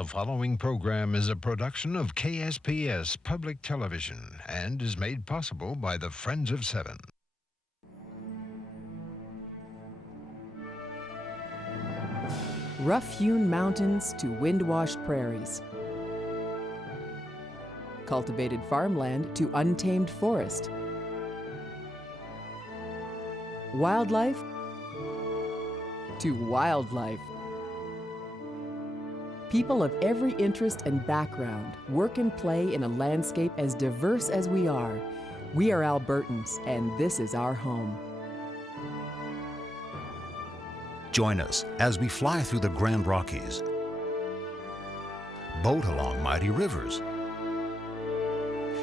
The following program is a production of KSPS Public Television and is made possible by the Friends of Seven. Rough-hewn mountains to wind-washed prairies. Cultivated farmland to untamed forest. Wildlife to wildlife. People of every interest and background work and play in a landscape as diverse as we are. We are Albertans, and this is our home. Join us as we fly through the Grand Rockies, boat along mighty rivers,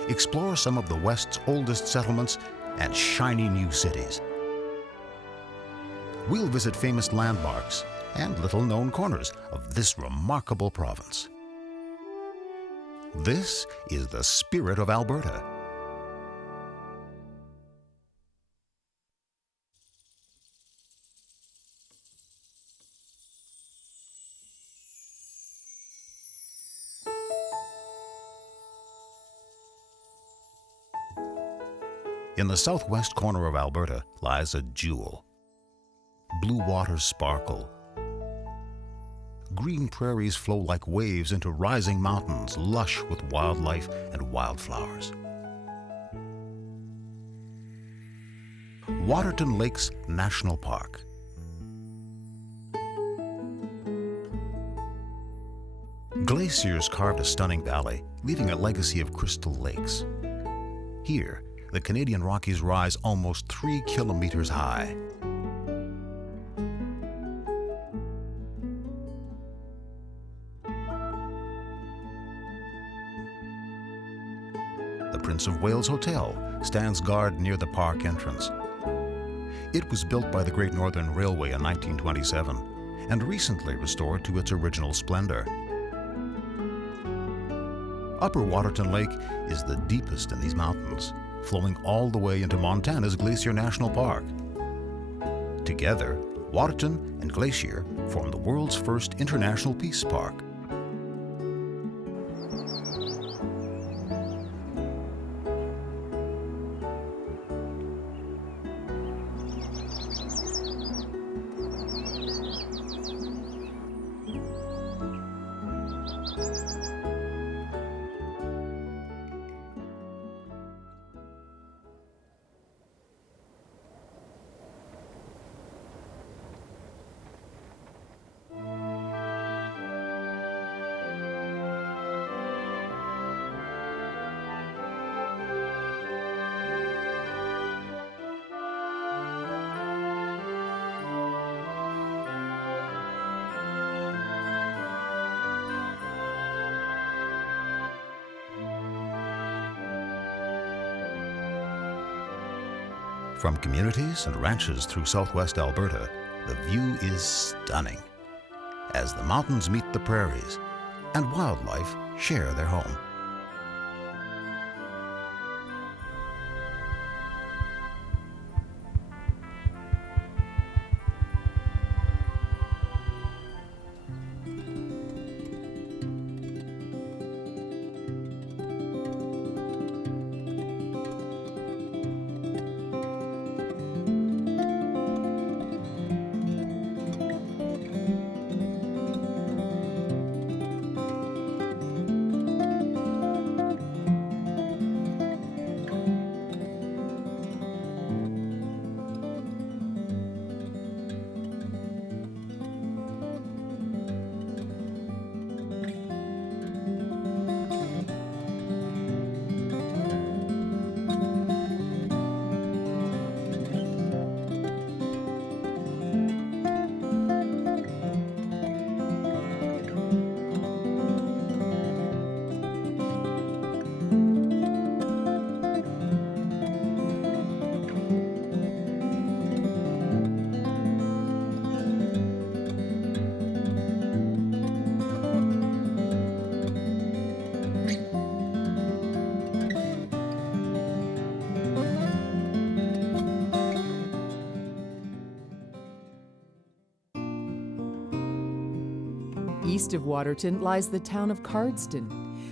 explore some of the West's oldest settlements and shiny new cities. We'll visit famous landmarks and little-known corners of this remarkable province. This is the spirit of Alberta. In the southwest corner of Alberta lies a jewel. Blue waters sparkle. Green prairies flow like waves into rising mountains, lush with wildlife and wildflowers. Waterton Lakes National Park. Glaciers carved a stunning valley, leaving a legacy of crystal lakes. Here, the Canadian Rockies rise almost 3 kilometers high. The Prince of Wales Hotel stands guard near the park entrance. It was built by the Great Northern Railway in 1927 and recently restored to its original splendor. Upper Waterton Lake is the deepest in these mountains, flowing all the way into Montana's Glacier National Park. Together, Waterton and Glacier form the world's first international peace park. From communities and ranches through southwest Alberta, the view is stunning as the mountains meet the prairies and wildlife share their home. East of Waterton lies the town of Cardston.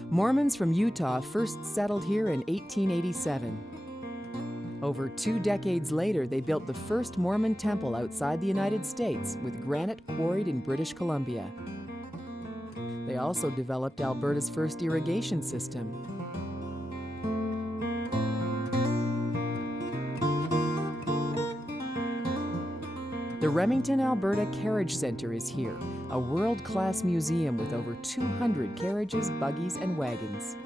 Mormons from Utah first settled here in 1887. Over 2 decades later, they built the first Mormon temple outside the United States with granite quarried in British Columbia. They also developed Alberta's first irrigation system. The Remington, Alberta Carriage Centre is here, a world-class museum with over 200 carriages, buggies, and wagons.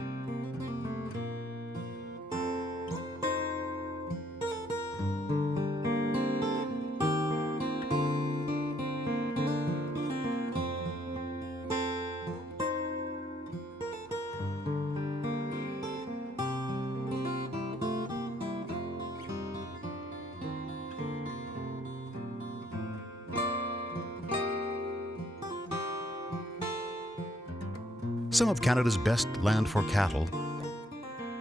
Some of Canada's best land for cattle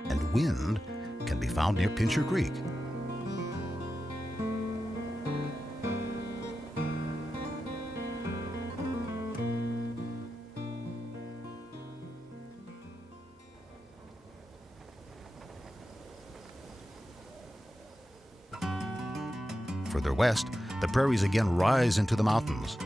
and wind can be found near Pincher Creek. Further west, the prairies again rise into the mountains.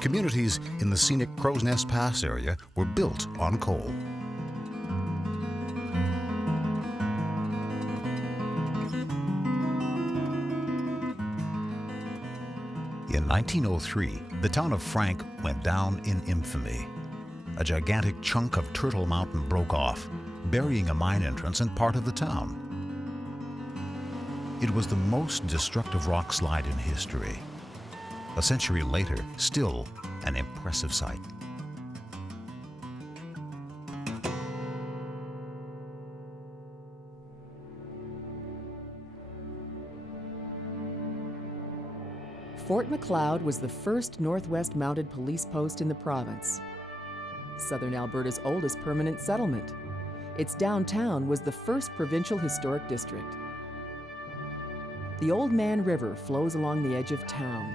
Communities in the scenic Crow's Nest Pass area were built on coal. In 1903, the town of Frank went down in infamy. A gigantic chunk of Turtle Mountain broke off, burying a mine entrance and part of the town. It was the most destructive rock slide in history. A century later, still an impressive sight. Fort Macleod was the first Northwest Mounted Police post in the province. Southern Alberta's oldest permanent settlement. Its downtown was the first provincial historic district. The Old Man River flows along the edge of town.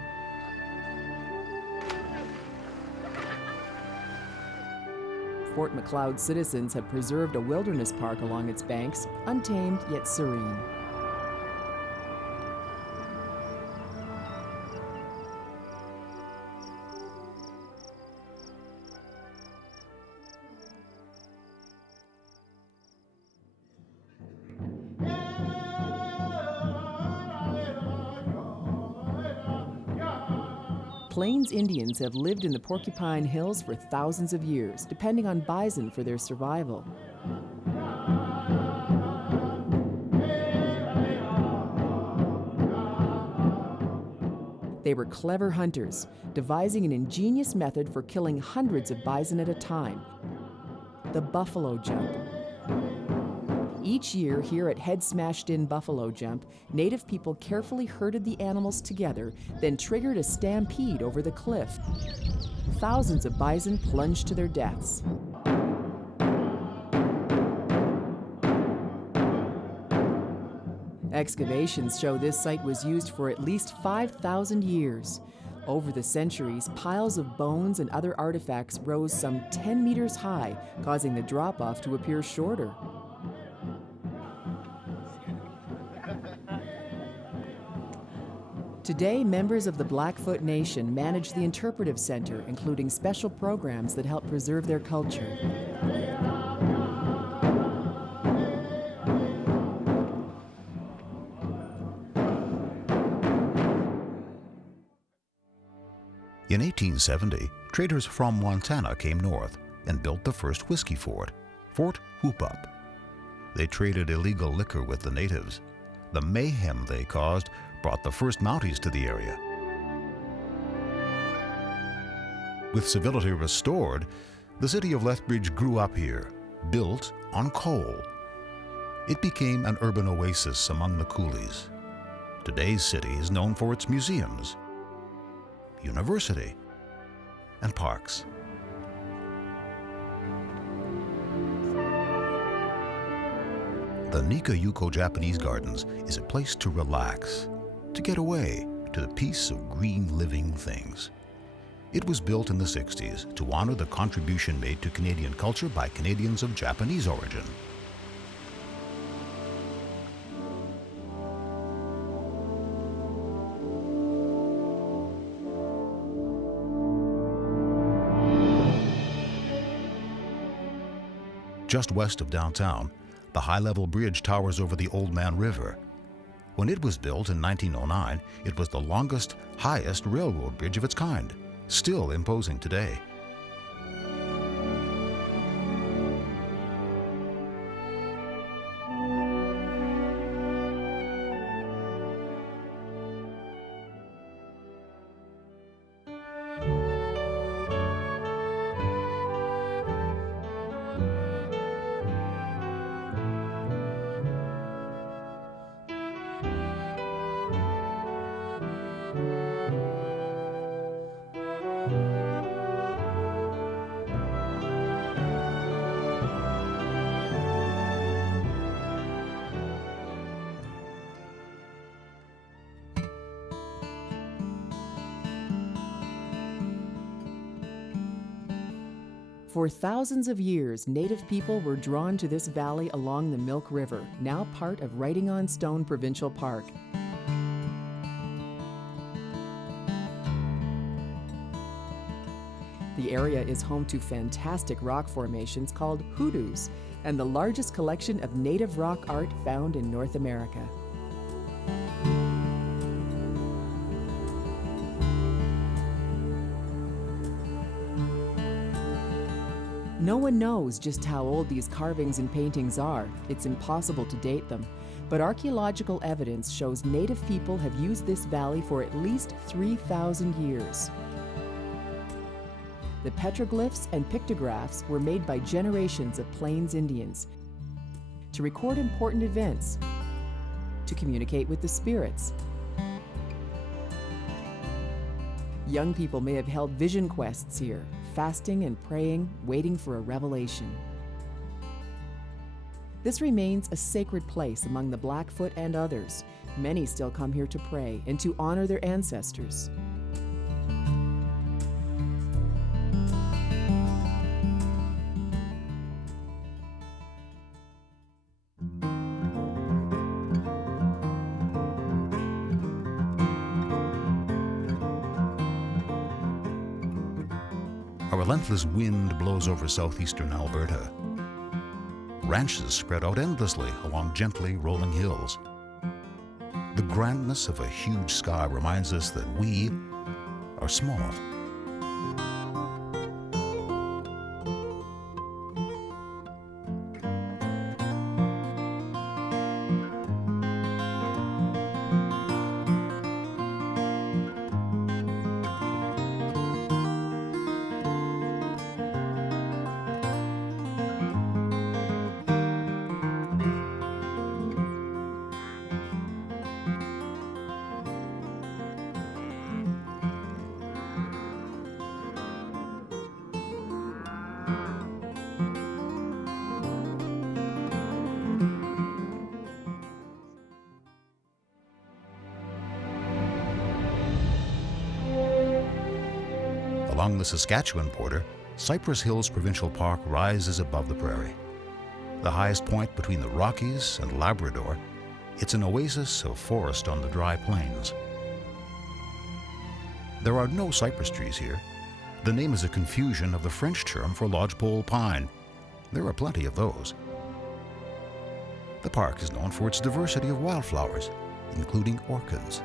Fort Macleod citizens have preserved a wilderness park along its banks, untamed yet serene. Plains Indians have lived in the Porcupine Hills for thousands of years, depending on bison for their survival. They were clever hunters, devising an ingenious method for killing hundreds of bison at a time, the buffalo jump. Each year here at Head Smashed In Buffalo Jump, Native people carefully herded the animals together, then triggered a stampede over the cliff. Thousands of bison plunged to their deaths. Excavations show this site was used for at least 5,000 years. Over the centuries, piles of bones and other artifacts rose some 10 meters high, causing the drop-off to appear shorter. Today, members of the Blackfoot Nation manage the Interpretive Center, including special programs that help preserve their culture. In 1870, traders from Montana came north and built the first whiskey fort, Fort Whoop-Up. They traded illegal liquor with the natives. The mayhem they caused brought the first Mounties to the area. With civility restored, the city of Lethbridge grew up here, built on coal. It became an urban oasis among the coolies. Today's city is known for its museums, university, and parks. The Nikayuko Japanese Gardens is a place to relax, to get away to the peace of green living things. It was built in the 60s to honor the contribution made to Canadian culture by Canadians of Japanese origin. Just west of downtown, the high-level bridge towers over the Old Man River. When it was built in 1909, it was the longest, highest railroad bridge of its kind, still imposing today. For thousands of years, Native people were drawn to this valley along the Milk River, now part of Writing on Stone Provincial Park. The area is home to fantastic rock formations called hoodoos, and the largest collection of native rock art found in North America. No one knows just how old these carvings and paintings are. It's impossible to date them. But archaeological evidence shows Native people have used this valley for at least 3,000 years. The petroglyphs and pictographs were made by generations of Plains Indians to record important events, to communicate with the spirits. Young people may have held vision quests here, fasting and praying, waiting for a revelation. This remains a sacred place among the Blackfoot and others. Many still come here to pray and to honor their ancestors. A relentless wind blows over southeastern Alberta. Ranches spread out endlessly along gently rolling hills. The grandness of a huge sky reminds us that we are small. Along the Saskatchewan border, Cypress Hills Provincial Park rises above the prairie. The highest point between the Rockies and Labrador, it's an oasis of forest on the dry plains. There are no cypress trees here. The name is a confusion of the French term for lodgepole pine. There are plenty of those. The park is known for its diversity of wildflowers, including orchids.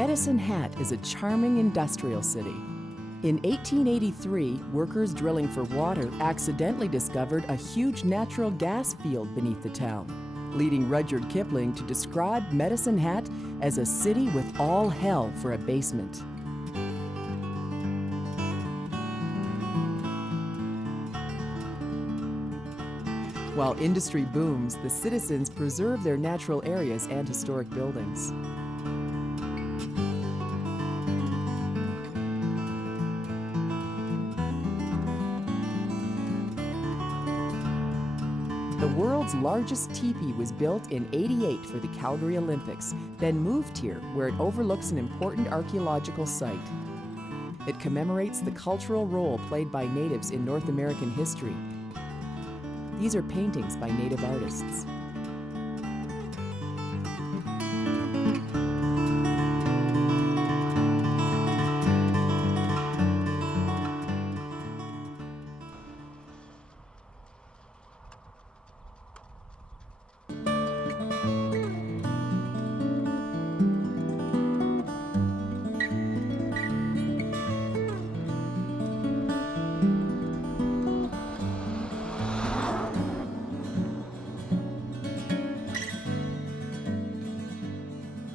Medicine Hat is a charming industrial city. In 1883, workers drilling for water accidentally discovered a huge natural gas field beneath the town, leading Rudyard Kipling to describe Medicine Hat as a city with all hell for a basement. While industry booms, the citizens preserve their natural areas and historic buildings. The world's largest teepee was built in '88 for the Calgary Olympics, then moved here where it overlooks an important archaeological site. It commemorates the cultural role played by natives in North American history. These are paintings by native artists.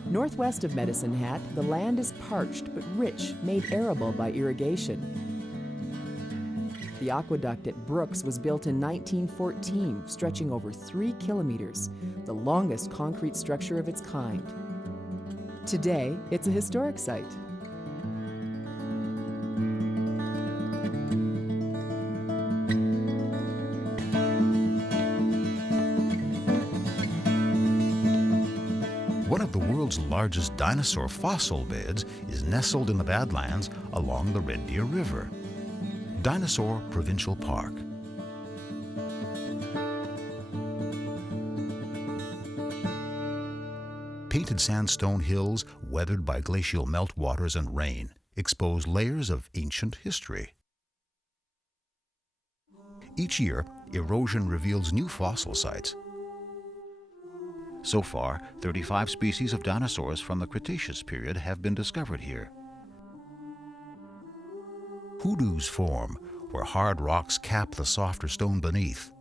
Northwest of Medicine Hat, the land is parched but rich, made arable by irrigation. The aqueduct at Brooks was built in 1914, stretching over 3 kilometers, the longest concrete structure of its kind. Today, it's a historic site. One of the world's largest dinosaur fossil beds is nestled in the Badlands along the Red Deer River. Dinosaur Provincial Park. Painted sandstone hills, weathered by glacial meltwaters and rain, expose layers of ancient history. Each year, erosion reveals new fossil sites. So far, 35 species of dinosaurs from the Cretaceous period have been discovered here. Hoodoos form where hard rocks cap the softer stone beneath.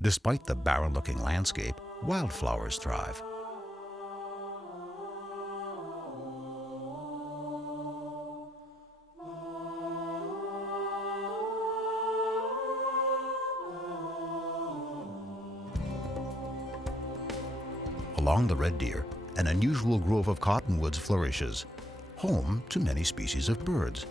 Despite the barren-looking landscape, wildflowers thrive. Along the Red Deer, an unusual grove of cottonwoods flourishes, home to many species of birds.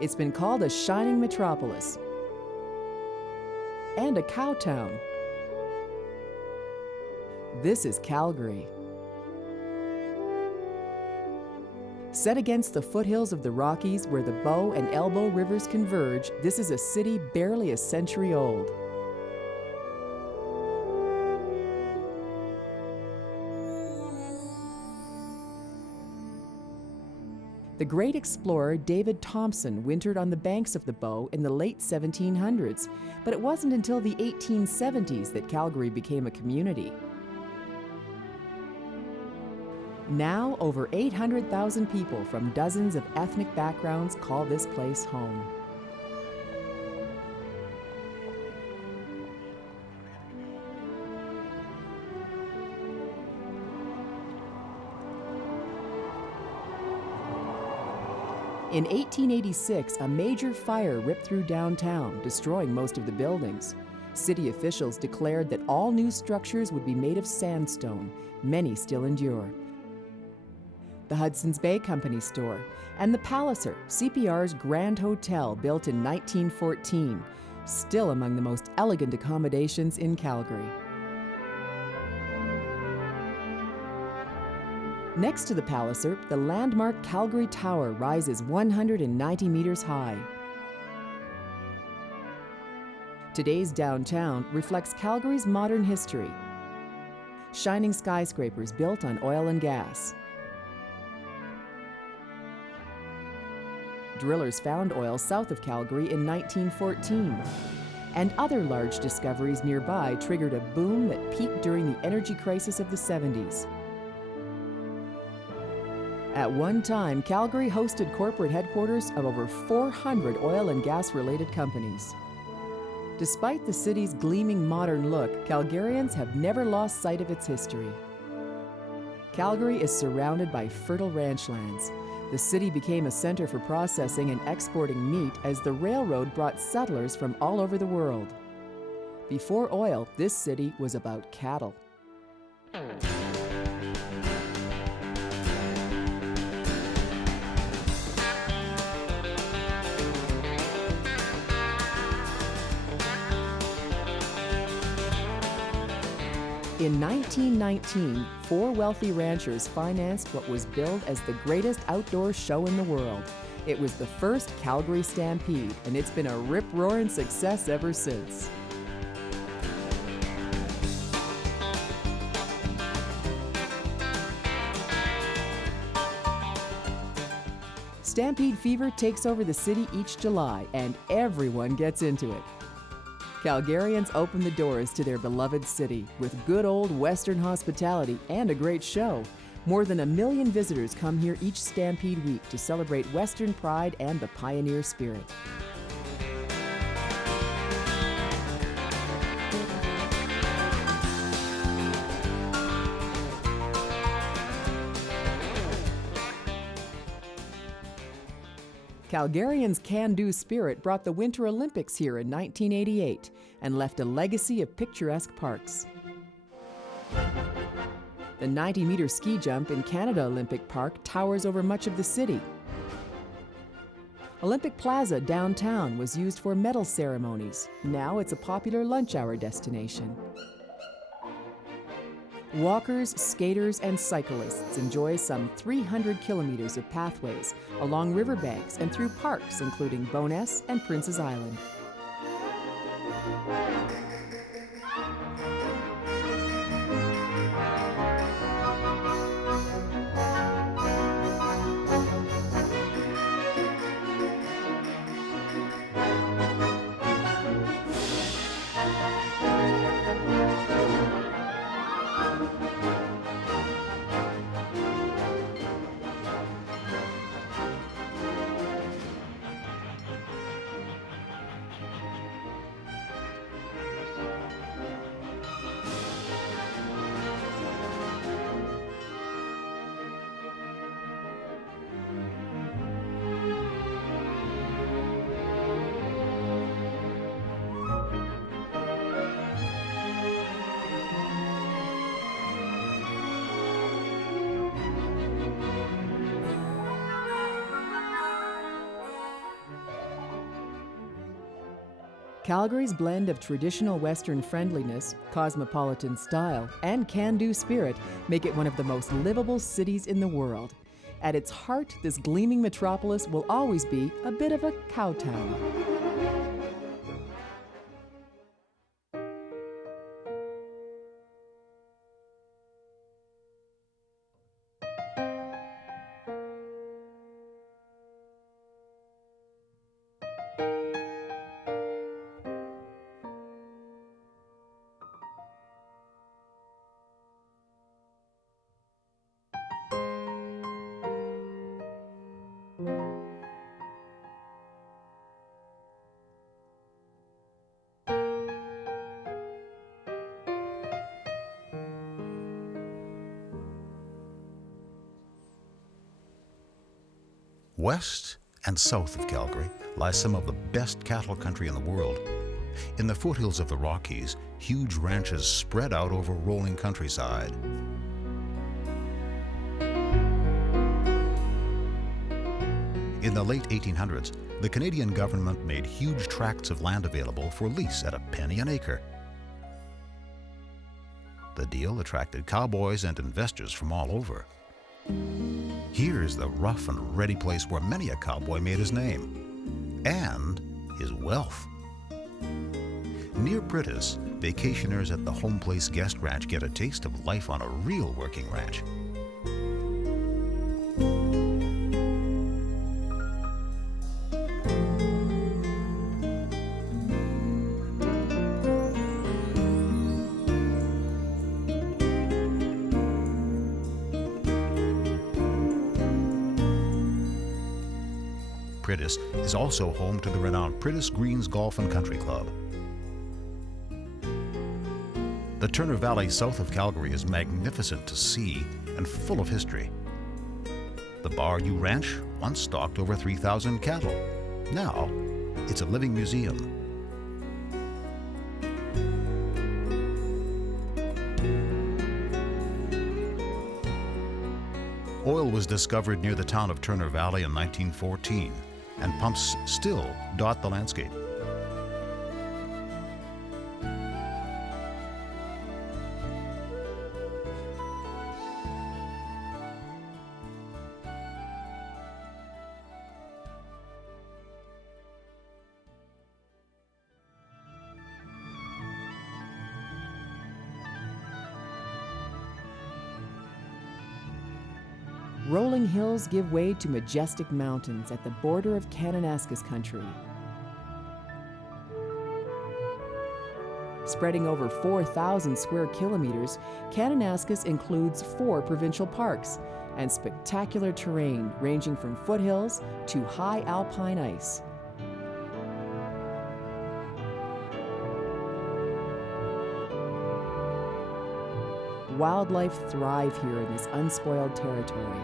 It's been called a shining metropolis and a cow town. This is Calgary. Set against the foothills of the Rockies where the Bow and Elbow rivers converge, this is a city barely a century old. The great explorer David Thompson wintered on the banks of the Bow in the late 1700s, but it wasn't until the 1870s that Calgary became a community. Now, over 800,000 people from dozens of ethnic backgrounds call this place home. In 1886, a major fire ripped through downtown, destroying most of the buildings. City officials declared that all new structures would be made of sandstone. Many still endure. The Hudson's Bay Company store, and the Palliser, CPR's Grand Hotel, built in 1914, still among the most elegant accommodations in Calgary. Next to the Palliser, the landmark Calgary Tower rises 190 meters high. Today's downtown reflects Calgary's modern history. Shining skyscrapers built on oil and gas. Drillers found oil south of Calgary in 1914. And other large discoveries nearby triggered a boom that peaked during the energy crisis of the 70s. At one time, Calgary hosted corporate headquarters of over 400 oil and gas-related companies. Despite the city's gleaming modern look, Calgarians have never lost sight of its history. Calgary is surrounded by fertile ranchlands. The city became a center for processing and exporting meat as the railroad brought settlers from all over the world. Before oil, this city was about cattle. In 1919, 4 wealthy ranchers financed what was billed as the greatest outdoor show in the world. It was the first Calgary Stampede, and it's been a rip-roaring success ever since. Stampede fever takes over the city each July, and everyone gets into it. Calgarians open the doors to their beloved city with good old Western hospitality and a great show. More than 1 million visitors come here each Stampede week to celebrate Western pride and the pioneer spirit. Calgarians' can-do spirit brought the Winter Olympics here in 1988 and left a legacy of picturesque parks. The 90-meter ski jump in Canada Olympic Park towers over much of the city. Olympic Plaza downtown was used for medal ceremonies. Now it's a popular lunch hour destination. Walkers, skaters, and cyclists enjoy some 300 kilometers of pathways along riverbanks and through parks including Bowness and Prince's Island. Calgary's blend of traditional Western friendliness, cosmopolitan style, and can-do spirit make it one of the most livable cities in the world. At its heart, this gleaming metropolis will always be a bit of a cowtown. West and south of Calgary lies some of the best cattle country in the world. In the foothills of the Rockies, huge ranches spread out over rolling countryside. In the late 1800s, the Canadian government made huge tracts of land available for lease at a penny an acre. The deal attracted cowboys and investors from all over. Here's the rough and ready place where many a cowboy made his name and his wealth. Near Peace, vacationers at the Home Place Guest Ranch get a taste of life on a real working ranch. Peace is also home to the renowned Peace Greens Golf and Country Club. The Turner Valley south of Calgary is magnificent to see and full of history. The Bayou Ranch once stocked over 3,000 cattle. Now, it's a living museum. Oil was discovered near the town of Turner Valley in 1914, and pumps still dot the landscape. Rolling hills give way to majestic mountains at the border of Kananaskis country. Spreading over 4,000 square kilometers, Kananaskis includes 4 provincial parks and spectacular terrain ranging from foothills to high alpine ice. Wildlife thrive here in this unspoiled territory.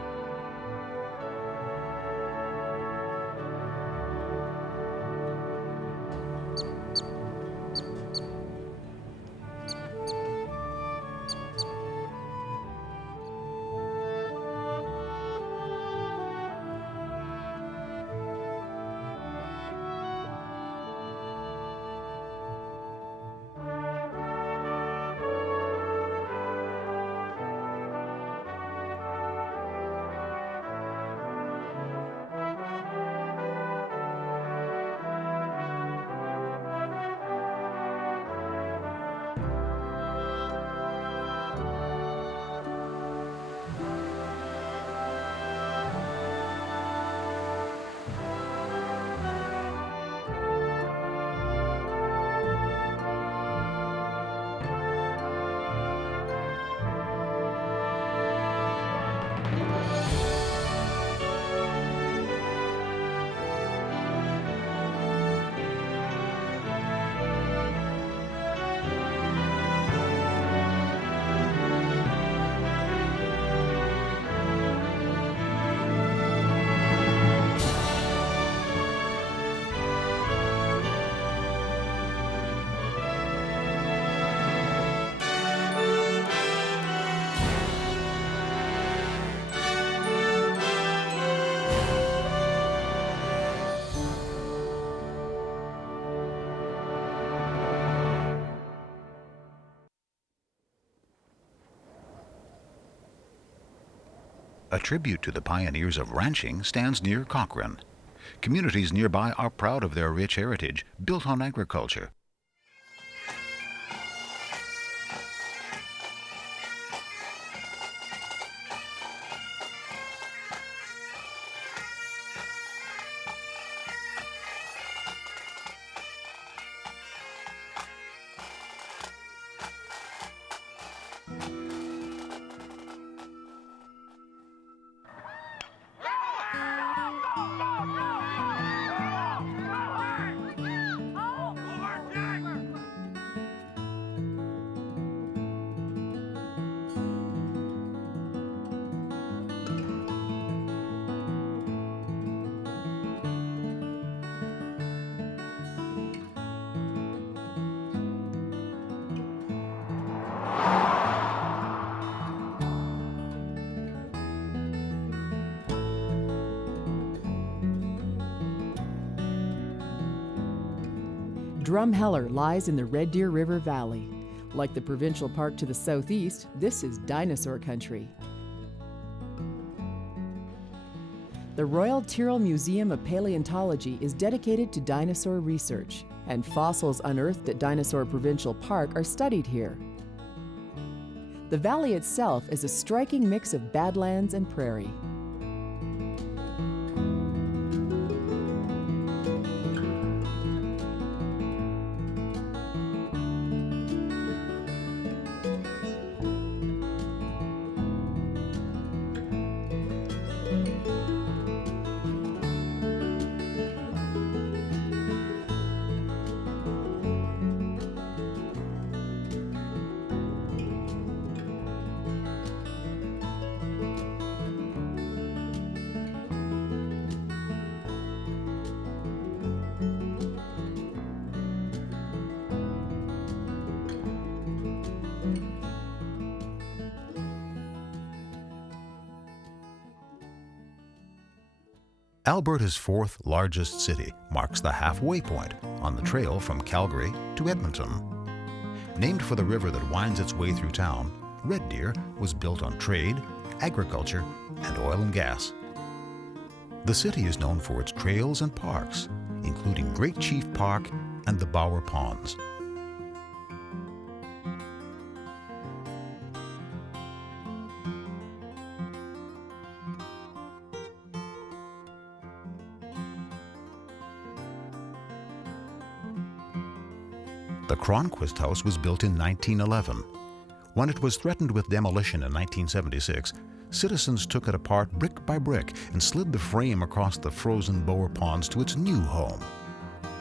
A tribute to the pioneers of ranching stands near Cochrane. Communities nearby are proud of their rich heritage, built on agriculture. Drumheller lies in the Red Deer River Valley. Like the provincial park to the southeast, this is dinosaur country. The Royal Tyrrell Museum of Paleontology is dedicated to dinosaur research, and fossils unearthed at Dinosaur Provincial Park are studied here. The valley itself is a striking mix of badlands and prairie. Alberta's fourth largest city marks the halfway point on the trail from Calgary to Edmonton. Named for the river that winds its way through town, Red Deer was built on trade, agriculture, and oil and gas. The city is known for its trails and parks, including Great Chief Park and the Bower Ponds. The Cronquist House was built in 1911. When it was threatened with demolition in 1976, citizens took it apart brick by brick and slid the frame across the frozen Bower Ponds to its new home.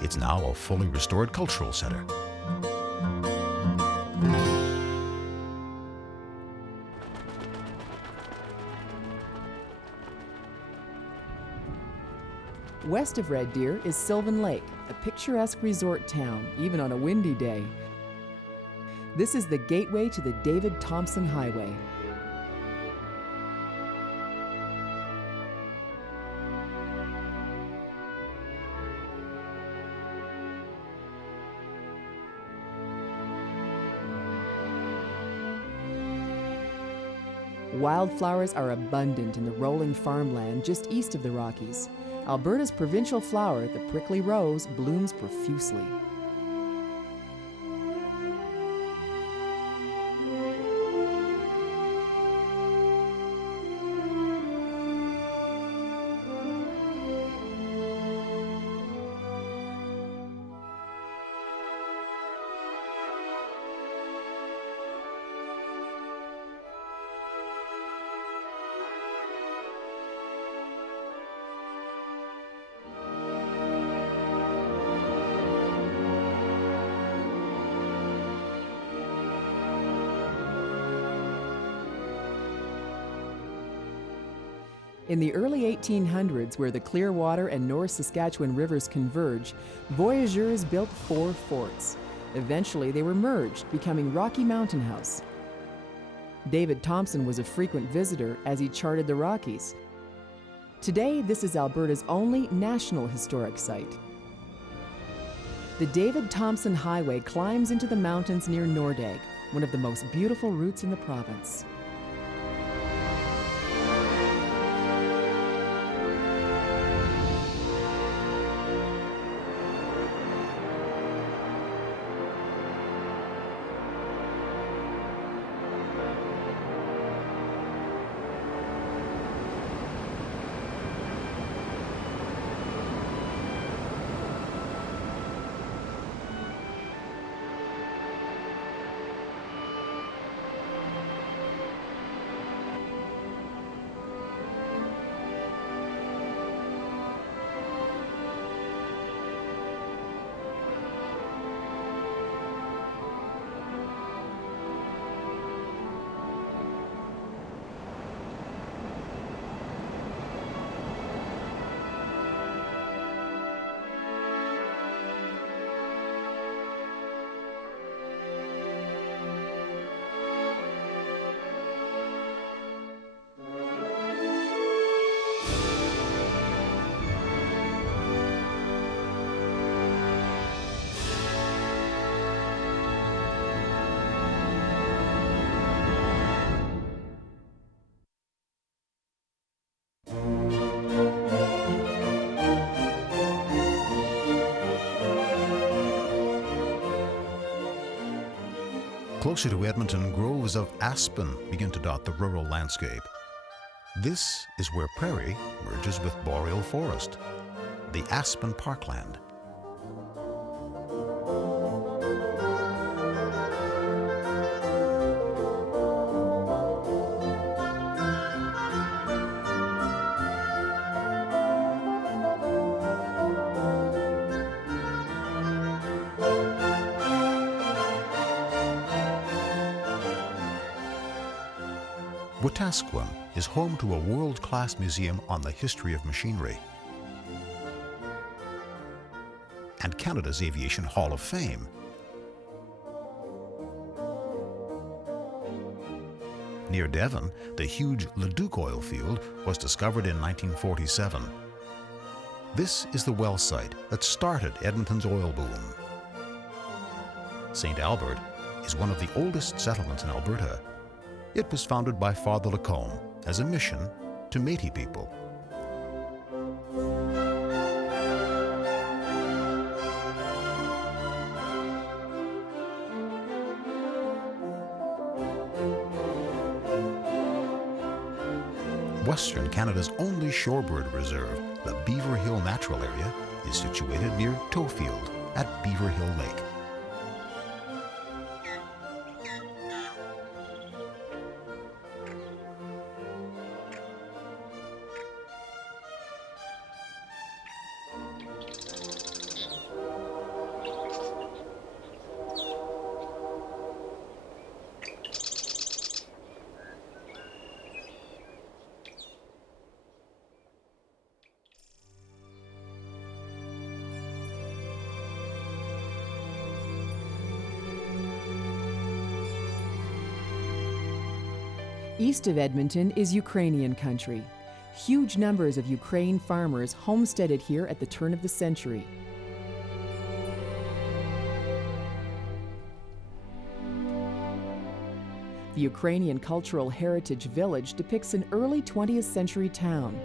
It's now a fully restored cultural center. West of Red Deer is Sylvan Lake, a picturesque resort town, even on a windy day. This is the gateway to the David Thompson Highway. Wildflowers are abundant in the rolling farmland just east of the Rockies. Alberta's provincial flower, the prickly rose, blooms profusely. In the early 1800s, where the Clearwater and North Saskatchewan rivers converge, voyageurs built 4 forts. Eventually, they were merged, becoming Rocky Mountain House. David Thompson was a frequent visitor as he charted the Rockies. Today, this is Alberta's only national historic site. The David Thompson Highway climbs into the mountains near Nordegg, one of the most beautiful routes in the province. Closer to Edmonton, groves of aspen begin to dot the rural landscape. This is where prairie merges with boreal forest, the aspen parkland. Wetaskiwin is home to a world-class museum on the history of machinery and Canada's Aviation Hall of Fame. Near Devon, the huge Leduc oil field was discovered in 1947. This is the well site that started Edmonton's oil boom. St. Albert is one of the oldest settlements in Alberta. It was founded by Father Lacombe as a mission to Métis people. Western Canada's only shorebird reserve, the Beaver Hill Natural Area, is situated near Toefield at Beaver Hill Lake. East of Edmonton is Ukrainian country. Huge numbers of Ukraine farmers homesteaded here at the turn of the century. The Ukrainian Cultural Heritage Village depicts an early 20th century town.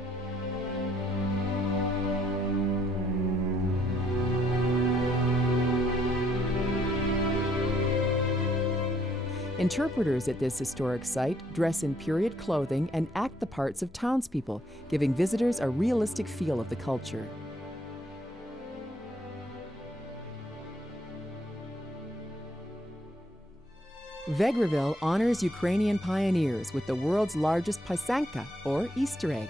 Interpreters at this historic site dress in period clothing and act the parts of townspeople, giving visitors a realistic feel of the culture. Vegreville honors Ukrainian pioneers with the world's largest pisanka, or Easter egg.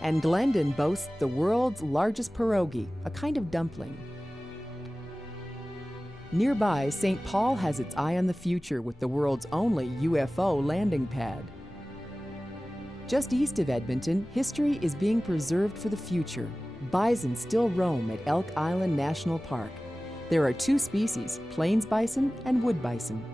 And Glendon boasts the world's largest pierogi, a kind of dumpling. Nearby, St. Paul has its eye on the future with the world's only UFO landing pad. Just east of Edmonton, history is being preserved for the future. Bison still roam at Elk Island National Park. There are two species, plains bison and wood bison.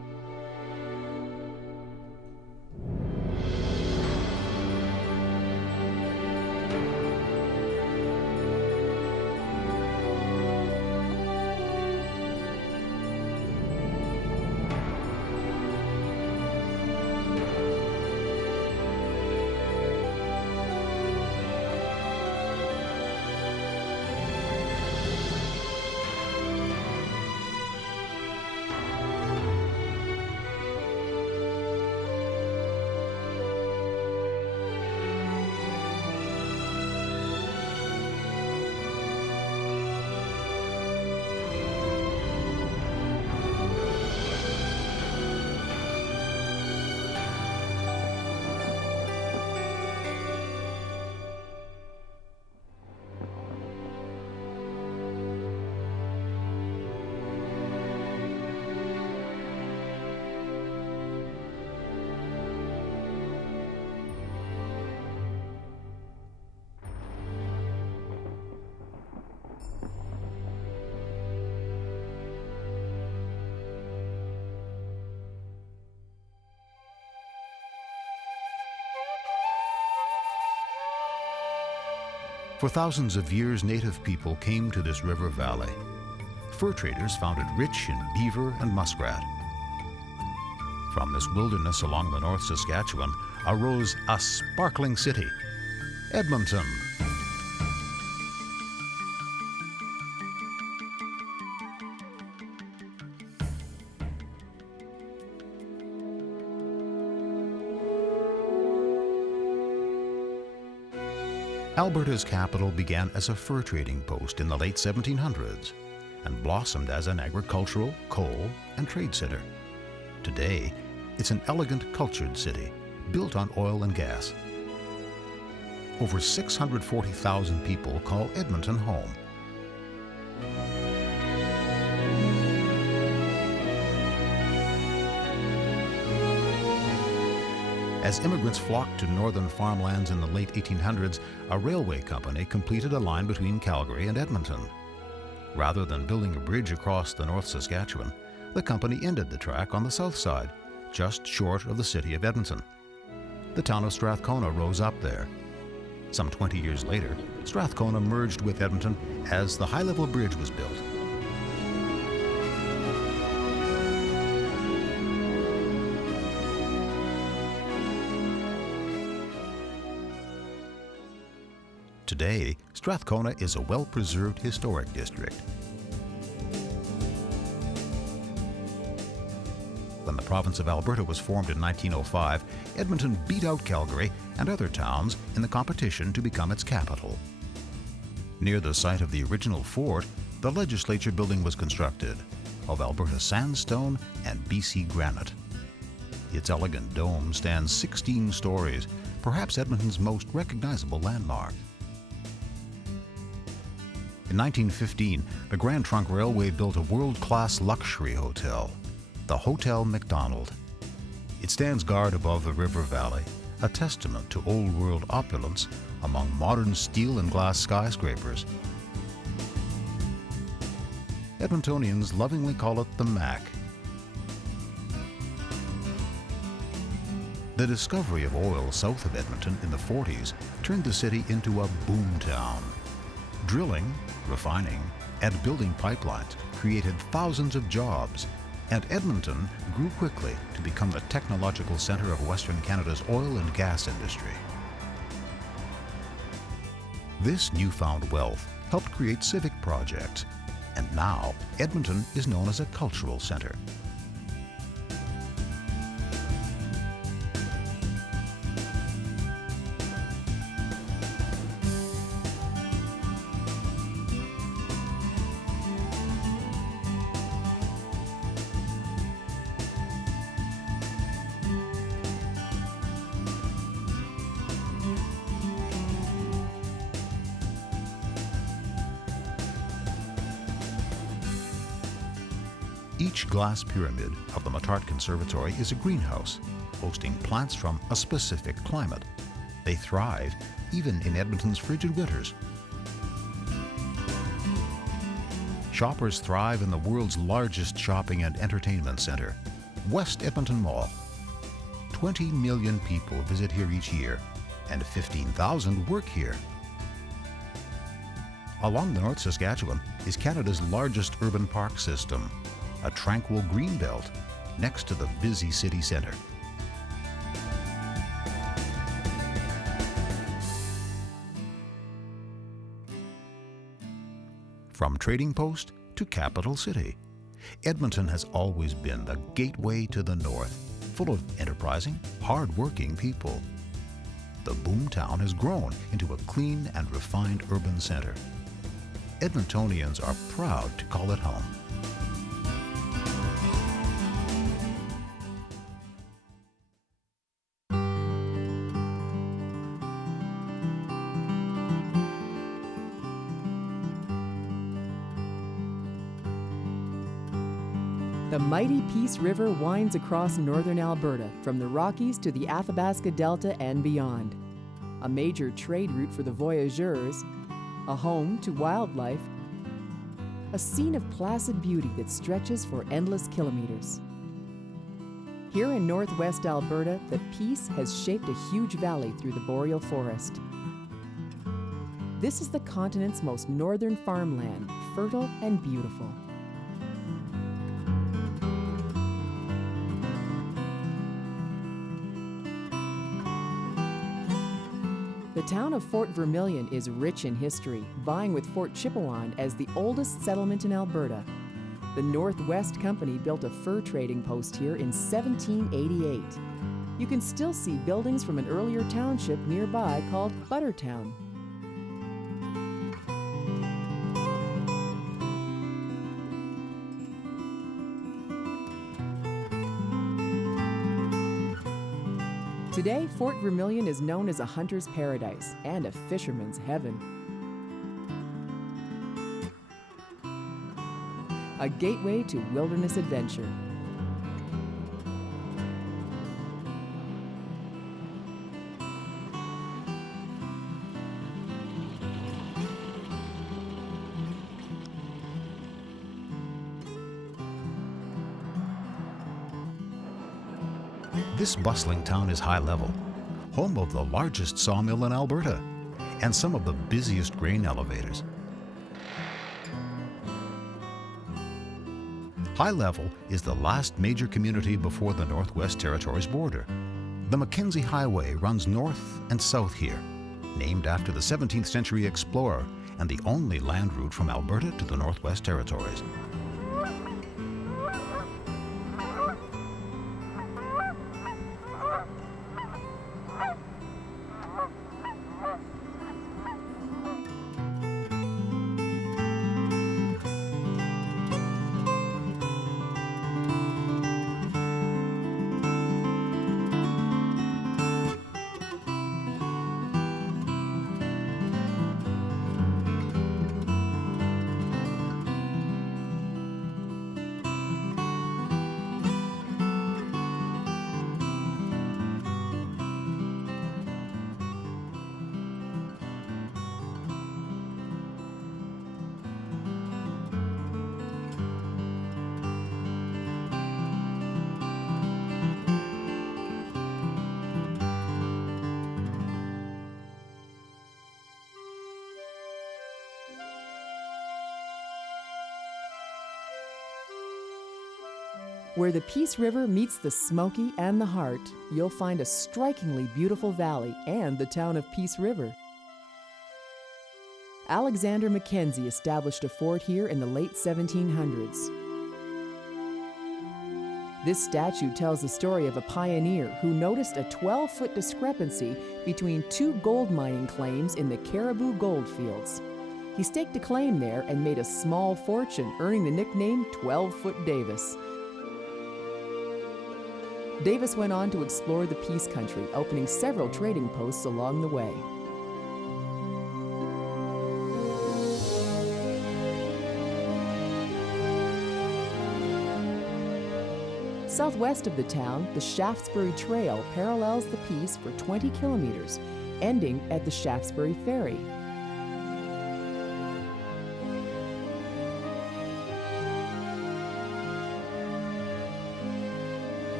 For thousands of years, native people came to this river valley. Fur traders found it rich in beaver and muskrat. From this wilderness along the North Saskatchewan arose a sparkling city, Edmonton. Alberta's capital began as a fur trading post in the late 1700s and blossomed as an agricultural, coal, and trade center. Today, it's an elegant, cultured city built on oil and gas. Over 640,000 people call Edmonton home. As immigrants flocked to northern farmlands in the late 1800s, a railway company completed a line between Calgary and Edmonton. Rather than building a bridge across the North Saskatchewan, the company ended the track on the south side, just short of the city of Edmonton. The town of Strathcona rose up there. Some 20 years later, Strathcona merged with Edmonton as the high-level bridge was built. Today, Strathcona is a well-preserved historic district. When the province of Alberta was formed in 1905, Edmonton beat out Calgary and other towns in the competition to become its capital. Near the site of the original fort, the legislature building was constructed, of Alberta sandstone and BC granite. Its elegant dome stands 16 stories, perhaps Edmonton's most recognizable landmark. In 1915, the Grand Trunk Railway built a world-class luxury hotel, the Hotel Macdonald. It stands guard above the river valley, a testament to old-world opulence among modern steel and glass skyscrapers. Edmontonians lovingly call it the Mac. The discovery of oil south of Edmonton in the 40s turned the city into a boom town. Drilling, refining, and building pipelines created thousands of jobs, and Edmonton grew quickly to become the technological center of Western Canada's oil and gas industry. This newfound wealth helped create civic projects, and now Edmonton is known as a cultural center. Each glass pyramid of the Matart Conservatory is a greenhouse, hosting plants from a specific climate. They thrive even in Edmonton's frigid winters. Shoppers thrive in the world's largest shopping and entertainment center, West Edmonton Mall. 20 million people visit here each year, and 15,000 work here. Along the North Saskatchewan is Canada's largest urban park system, a tranquil green belt next to the busy city center. From trading post to capital city, Edmonton has always been the gateway to the north, full of enterprising, hard-working people. The boomtown has grown into a clean and refined urban center. Edmontonians are proud to call it home. The mighty Peace River winds across northern Alberta, from the Rockies to the Athabasca Delta and beyond. A major trade route for the voyageurs, a home to wildlife, a scene of placid beauty that stretches for endless kilometers. Here in northwest Alberta, the Peace has shaped a huge valley through the boreal forest. This is the continent's most northern farmland, fertile and beautiful. The town of Fort Vermilion is rich in history, vying with Fort Chipewyan as the oldest settlement in Alberta. The Northwest Company built a fur trading post here in 1788. You can still see buildings from an earlier township nearby called Buttertown. Today, Fort Vermilion is known as a hunter's paradise and a fisherman's heaven. A gateway to wilderness adventure. This bustling town is high level, home of the largest sawmill in Alberta, and some of the busiest grain elevators. High Level is the last major community before the Northwest Territories border. The Mackenzie Highway runs north and south here, named after the 17th century explorer and the only land route from Alberta to the Northwest Territories. Where the Peace River meets the Smoky and the Heart, you'll find a strikingly beautiful valley and the town of Peace River. Alexander Mackenzie established a fort here in the late 1700s. This statue tells the story of a pioneer who noticed a 12-foot discrepancy between two gold mining claims in the Caribou gold fields. He staked a claim there and made a small fortune, earning the nickname 12-Foot Davis. Davis went on to explore the Peace Country, opening several trading posts along the way. Southwest of the town, the Shaftesbury Trail parallels the Peace for 20 kilometers, ending at the Shaftesbury Ferry.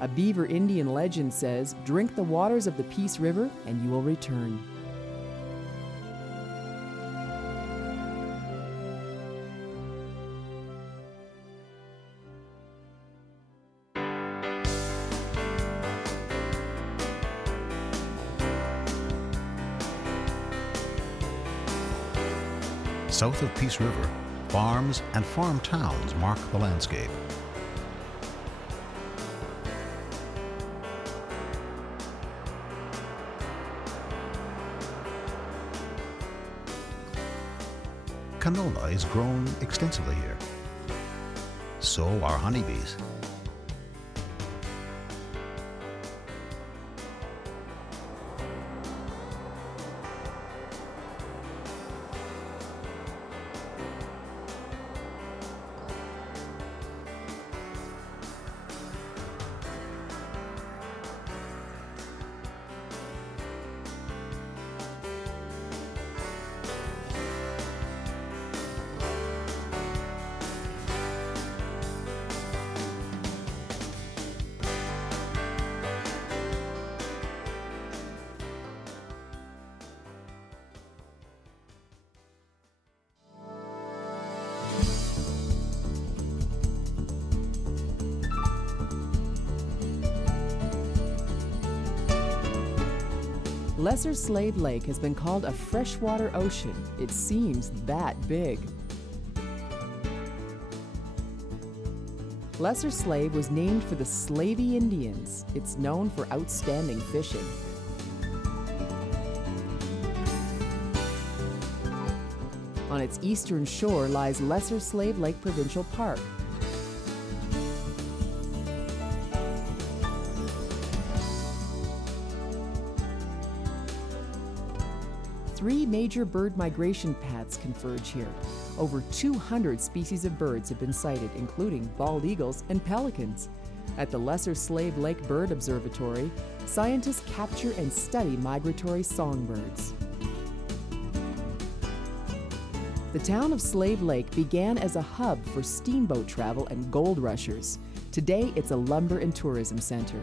A Beaver Indian legend says, "Drink the waters of the Peace River and you will return." South of Peace River, farms and farm towns mark the landscape. Canola is grown extensively here. So are honeybees. Lesser Slave Lake has been called a freshwater ocean. It seems that big. Lesser Slave was named for the Slavey Indians. It's known for outstanding fishing. its eastern shore lies Lesser Slave Lake Provincial Park. Three major bird migration paths converge here. Over 200 species of birds have been sighted, including bald eagles and pelicans. At the Lesser Slave Lake Bird Observatory, scientists capture and study migratory songbirds. The town of Slave Lake began as a hub for steamboat travel and gold rushers. Today, it's a lumber and tourism center.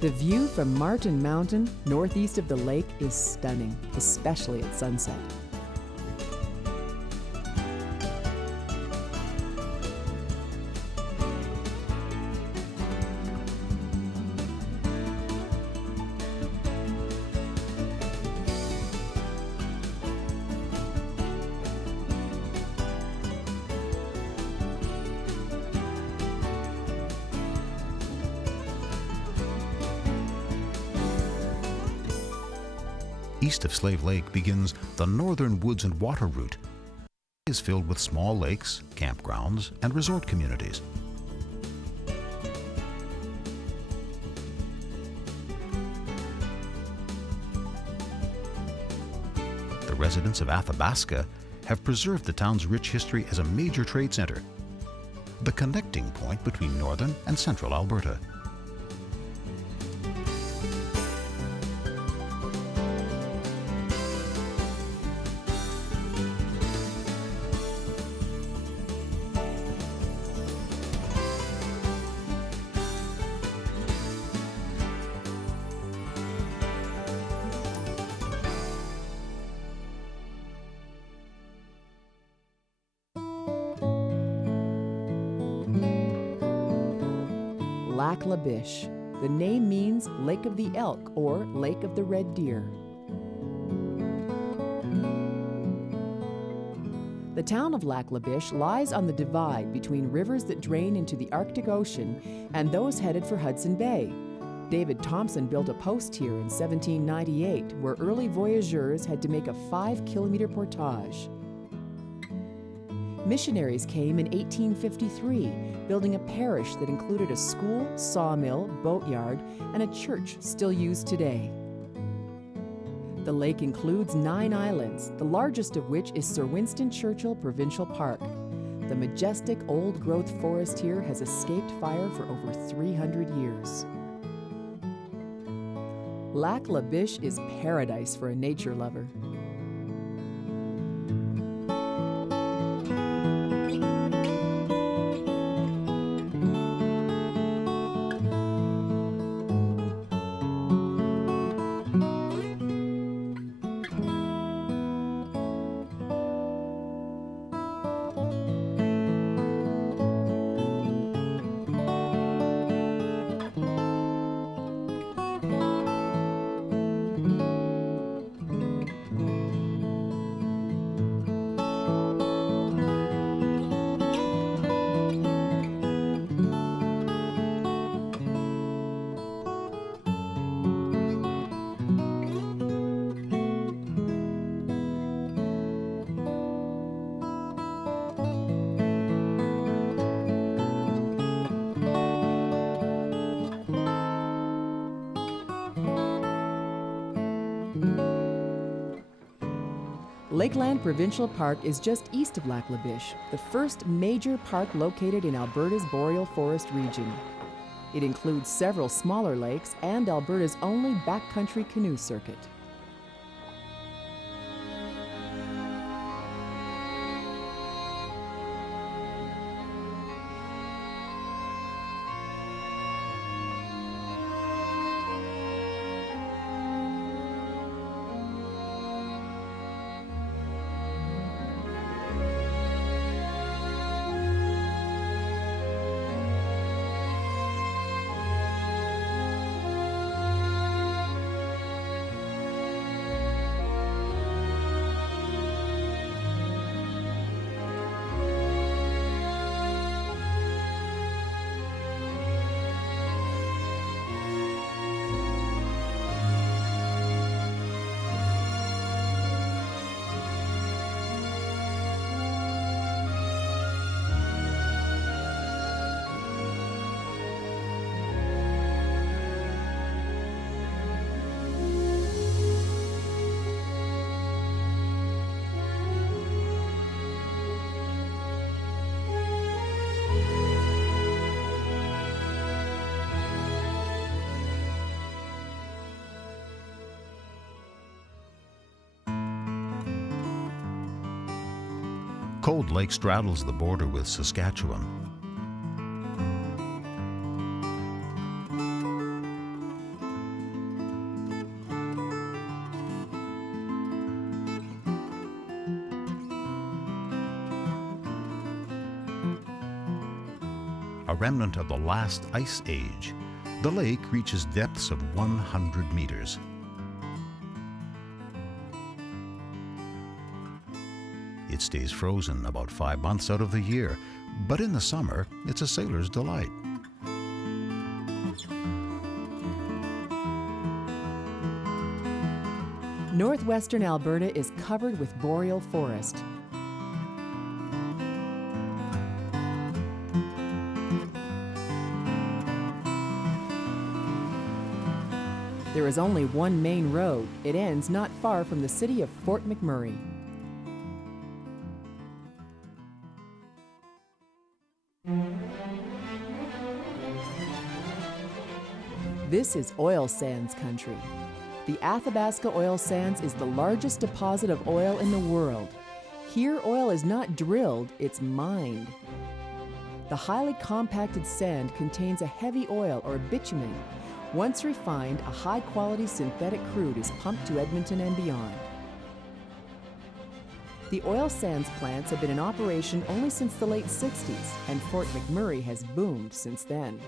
The view from Martin Mountain, northeast of the lake, is stunning, especially at sunset. East of Slave Lake begins the Northern Woods and Water Route. It is filled with small lakes, campgrounds, and resort communities. The residents of Athabasca have preserved the town's rich history as a major trade center, the connecting point between northern and central Alberta. Lac La Biche. The name means Lake of the Elk or Lake of the Red Deer. The town of Lac La Biche lies on the divide between rivers that drain into the Arctic Ocean and those headed for Hudson Bay. David Thompson built a post here in 1798 where early voyageurs had to make a 5-kilometer portage. Missionaries came in 1853, building a parish that included a school, sawmill, boatyard, and a church still used today. The lake includes 9 islands, the largest of which is Sir Winston Churchill Provincial Park. The majestic old-growth forest here has escaped fire for over 300 years. Lac La Biche is paradise for a nature lover. Lakeland Provincial Park is just east of Lac La Biche, the first major park located in Alberta's boreal forest region. It includes several smaller lakes and Alberta's only backcountry canoe circuit. Cold Lake straddles the border with Saskatchewan. A remnant of the last ice age, the lake reaches depths of 100 meters. It stays frozen about 5 months out of the year, but in the summer, it's a sailor's delight. Northwestern Alberta is covered with boreal forest. There is only one main road. It ends not far from the city of Fort McMurray. This is oil sands country. The Athabasca Oil Sands is the largest deposit of oil in the world. Here, oil is not drilled, it's mined. The highly compacted sand contains a heavy oil or bitumen. Once refined, a high-quality synthetic crude is pumped to Edmonton and beyond. The oil sands plants have been in operation only since the late 60s, and Fort McMurray has boomed since then.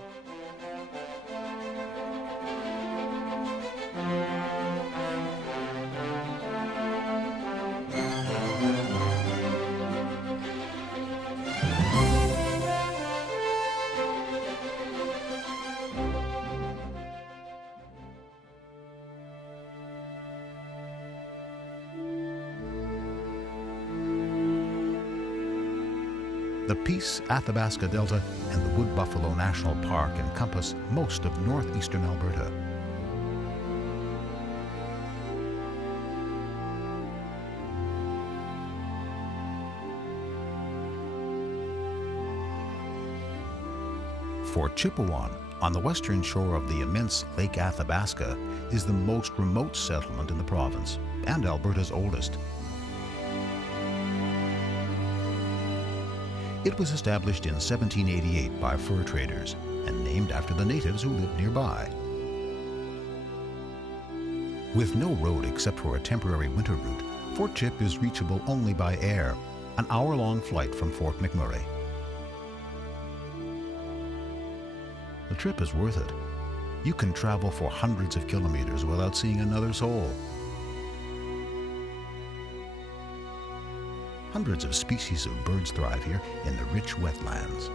The Peace-Athabasca Delta and the Wood Buffalo National Park encompass most of northeastern Alberta. Fort Chipewyan, on the western shore of the immense Lake Athabasca, is the most remote settlement in the province and Alberta's oldest. It was established in 1788 by fur traders and named after the natives who lived nearby. With no road except for a temporary winter route, Fort Chip is reachable only by air, an hour-long flight from Fort McMurray. The trip is worth it. You can travel for hundreds of kilometers without seeing another soul. Hundreds of species of birds thrive here in the rich wetlands.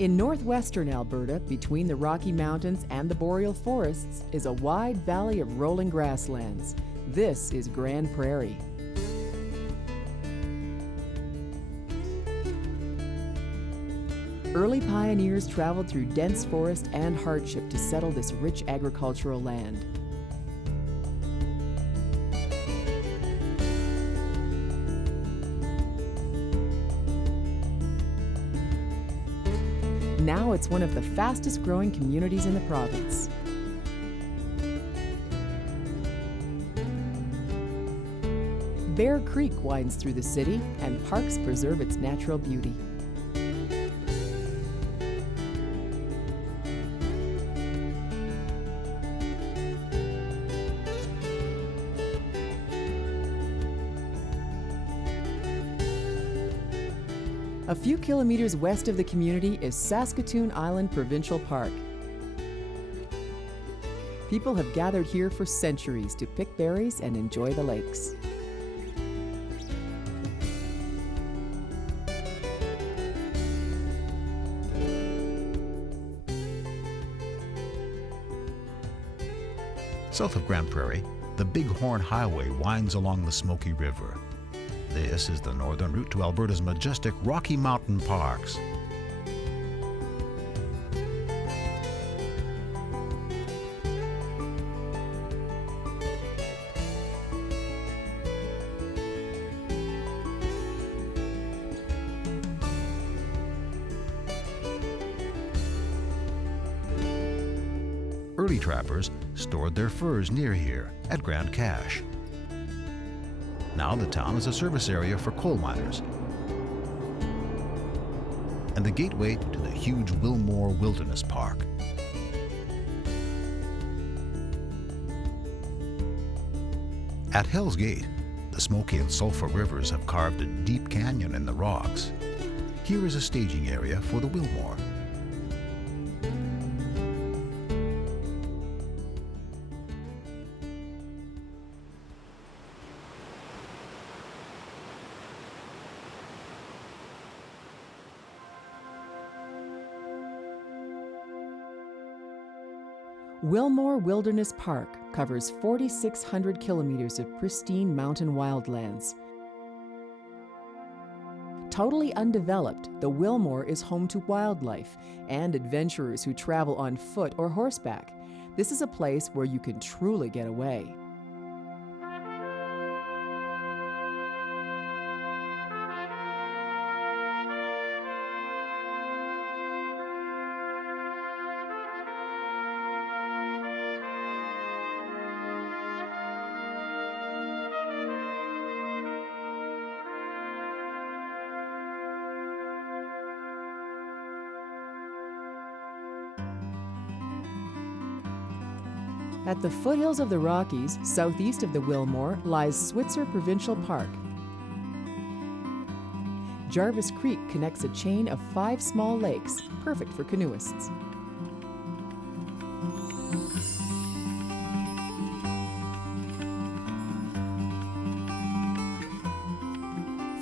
In northwestern Alberta, between the Rocky Mountains and the boreal forests, is a wide valley of rolling grasslands. This is Grande Prairie. Early pioneers traveled through dense forest and hardship to settle this rich agricultural land. Now it's one of the fastest growing communities in the province. Bear Creek winds through the city, and parks preserve its natural beauty. A few kilometers west of the community is Saskatoon Island Provincial Park. People have gathered here for centuries to pick berries and enjoy the lakes. South of Grande Prairie, the Bighorn Highway winds along the Smoky River. This is the northern route to Alberta's majestic Rocky Mountain parks. Early trappers stored their furs near here at Grand Cache. Now the town is a service area for coal miners and the gateway to the huge Wilmore Wilderness Park. At Hell's Gate, the Smoky and Sulphur rivers have carved a deep canyon in the rocks. Here is a staging area for the Wilmore. Wilmore Wilderness Park covers 4,600 kilometers of pristine mountain wildlands. Totally undeveloped, the Wilmore is home to wildlife and adventurers who travel on foot or horseback. This is a place where you can truly get away. At the foothills of the Rockies, southeast of the Wilmore, lies Switzer Provincial Park. Jarvis Creek connects a chain of 5 small lakes, perfect for canoeists.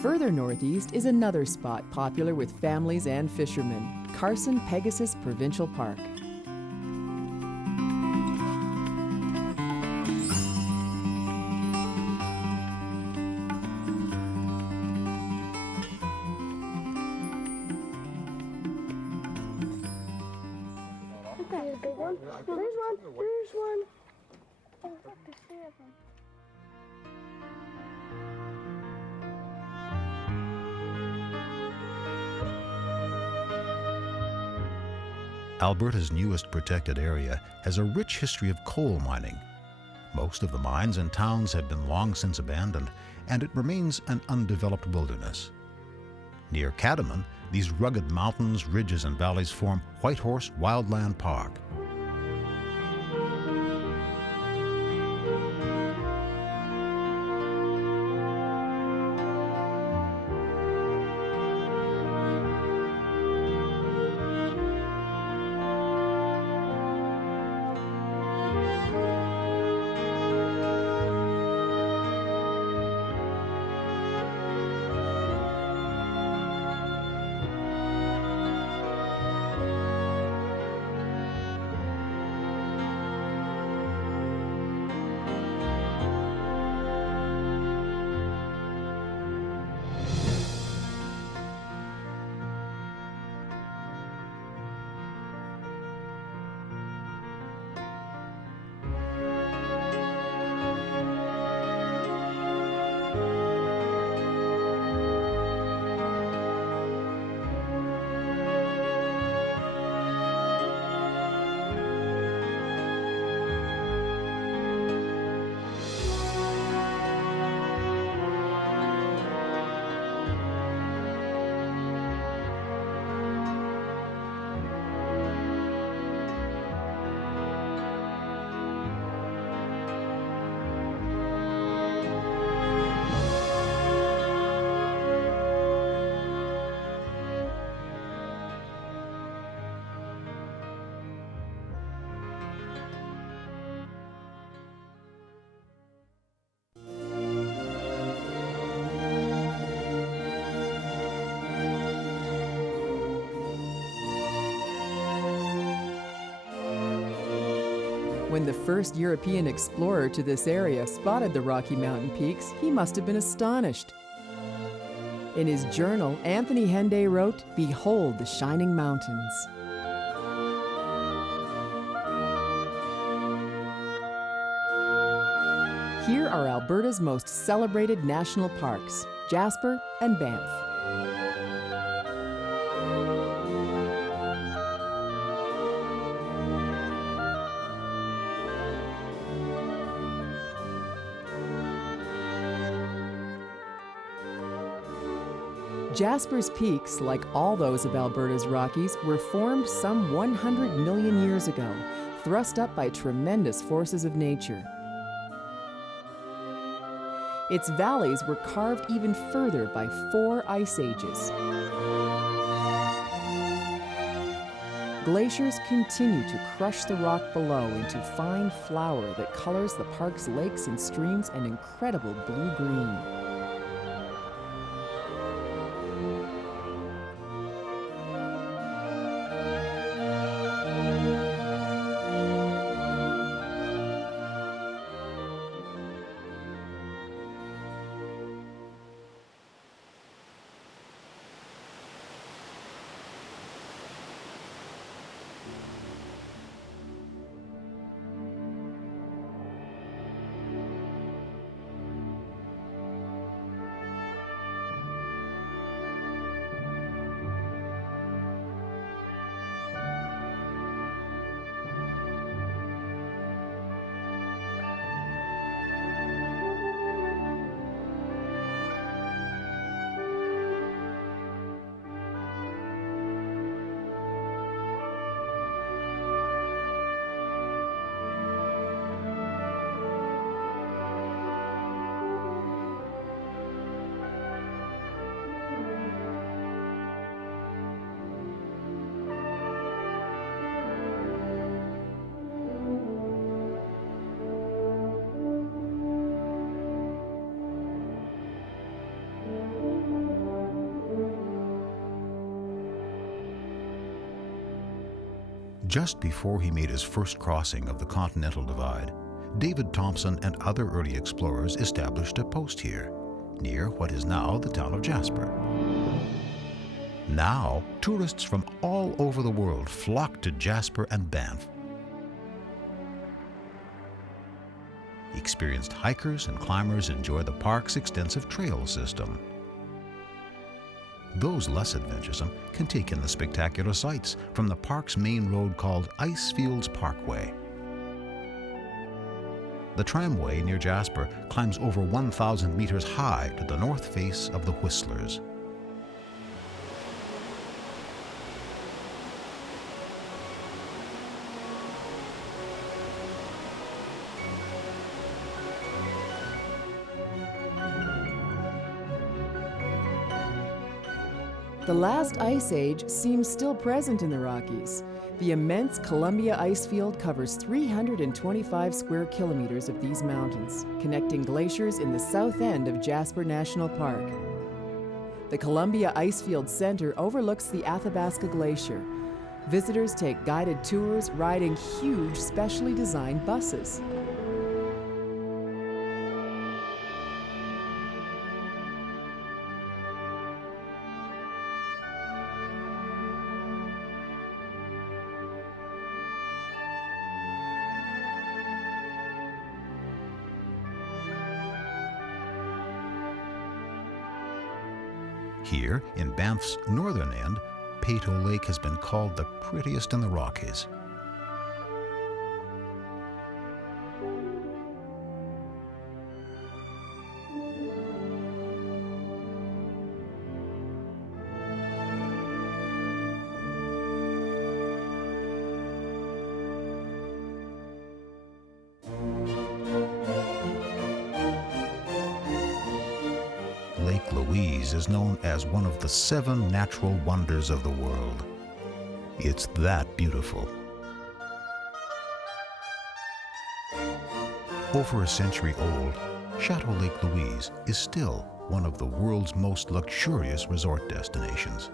Further northeast is another spot popular with families and fishermen, Carson Pegasus Provincial Park. There's one. Oh, look, there's 3 of them. Alberta's newest protected area has a rich history of coal mining. Most of the mines and towns have been long since abandoned, and it remains an undeveloped wilderness. Near Cadomin, these rugged mountains, ridges, and valleys form Whitehorse Wildland Park. When the first European explorer to this area spotted the Rocky Mountain peaks, he must have been astonished. In his journal, Anthony Henday wrote, "Behold the shining mountains." Here are Alberta's most celebrated national parks, Jasper and Banff. Jasper's peaks, like all those of Alberta's Rockies, were formed some 100 million years ago, thrust up by tremendous forces of nature. Its valleys were carved even further by 4 ice ages. Glaciers continue to crush the rock below into fine flour that colors the park's lakes and streams an incredible blue-green. Just before he made his first crossing of the Continental Divide, David Thompson and other early explorers established a post here, near what is now the town of Jasper. Now, tourists from all over the world flock to Jasper and Banff. Experienced hikers and climbers enjoy the park's extensive trail system. Those less adventuresome can take in the spectacular sights from the park's main road called Icefields Parkway. The tramway near Jasper climbs over 1,000 meters high to the north face of the Whistlers. The last ice age seems still present in the Rockies. The immense Columbia Icefield covers 325 square kilometers of these mountains, connecting glaciers in the south end of Jasper National Park. The Columbia Icefield Center overlooks the Athabasca Glacier. Visitors take guided tours riding huge, specially designed buses. Here, in Banff's northern end, Peyto Lake has been called the prettiest in the Rockies. Lake Louise is known as one of the 7 natural wonders of the world. It's that beautiful. Over a century old, Chateau Lake Louise is still one of the world's most luxurious resort destinations.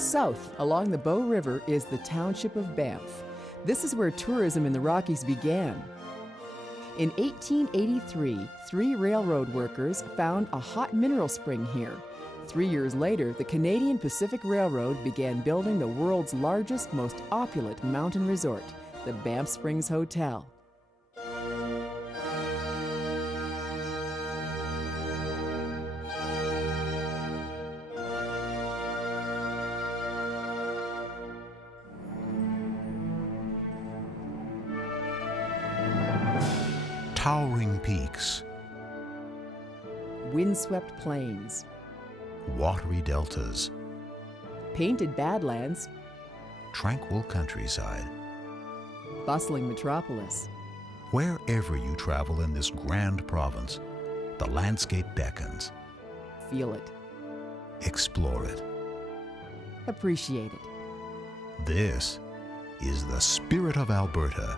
South, along the Bow River, is the township of Banff. This is where tourism in the Rockies began. In 1883, 3 railroad workers found a hot mineral spring here. 3 years later, the Canadian Pacific Railroad began building the world's largest, most opulent mountain resort, the Banff Springs Hotel. Towering peaks, Windswept plains, watery deltas, painted badlands, tranquil countryside. bustling metropolis. Wherever you travel in this grand province, the landscape beckons. Feel it. Explore it. Appreciate it. This is the spirit of Alberta.